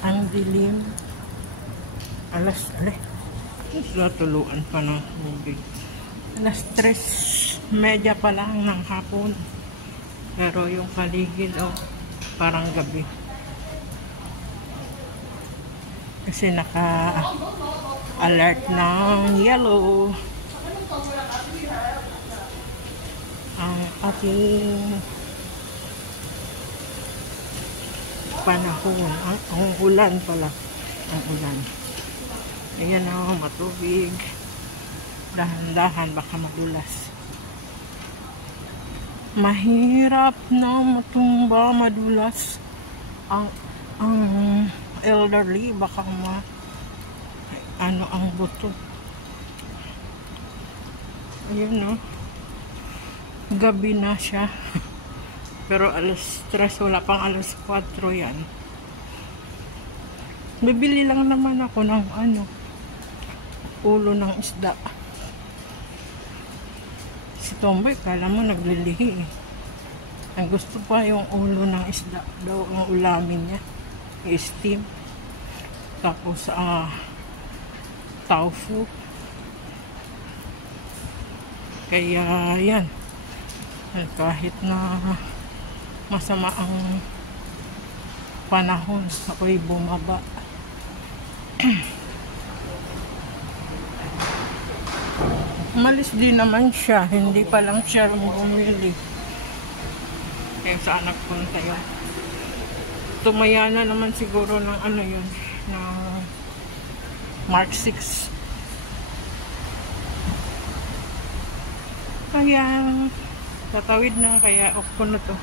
Ang dilim. Tuluan pa ng tubig. Alas 3:30 pa lang ng hapon. Pero yung paligid, parang gabi. Kasi naka-alert ng yellow ang ating panahon. Ang ulan pala. Ang ulan. Ayan matubig. Dahan-dahan, baka madulas. Mahirap na matumba, madulas. Ang elderly, baka ang buto. Ayan gabi na siya. Pero alas 3, wala pang alas 4 yan. Bibili lang naman ako ng ulo ng isda. Si Tomboy, kala mo naglilihi eh. Ang gusto pa yung ulo ng isda daw ang ulamin niya. I-steam. Tapos tofu. Kaya yan. Kahit na masama ang panahon, ako'y bumaba. Malis din naman siya, hindi pa lang siya bumili. Kaya saan nagpunta yun? Tumaya na naman siguro ng yun, ng Mark 6. Kaya tatawid na, kaya off ko na to.